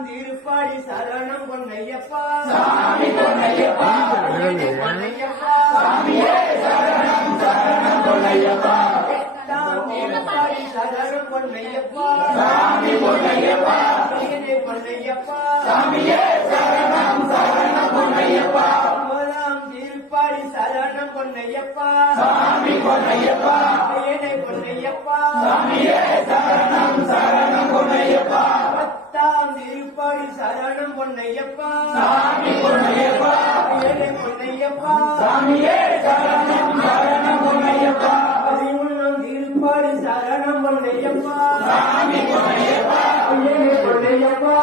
திருப்பாடி சரணம் பொன்னையப்பா சாமி பொன்னையப்பா பொன்னையப்பா சாமியே சரணம் சரணம் பொன்னையப்பா திருப்பாடி சரணம் பொன்னையப்பா சாமி பொன்னையப்பா பொன்னையப்பா சாமியே சரணம் சரணம் பொன்னையப்பா திருப்பாடி சரணம் பொன்னையப்பா சாமி பொன்னையப்பா பொன்னையப்பா சாமியே சரணம் சரணம் பொன்னையப்பா திருப்பாடி சரணம் பொன்னையப்பா சாமி பொன்னையப்பா பொன்னையப்பா சாமியே சரணம் சரணம் பொன்னையப்பா திருப்பாடி சரணம் பொன்னையப்பா சாமி பொன்னையப்பா பொன்னையப்பா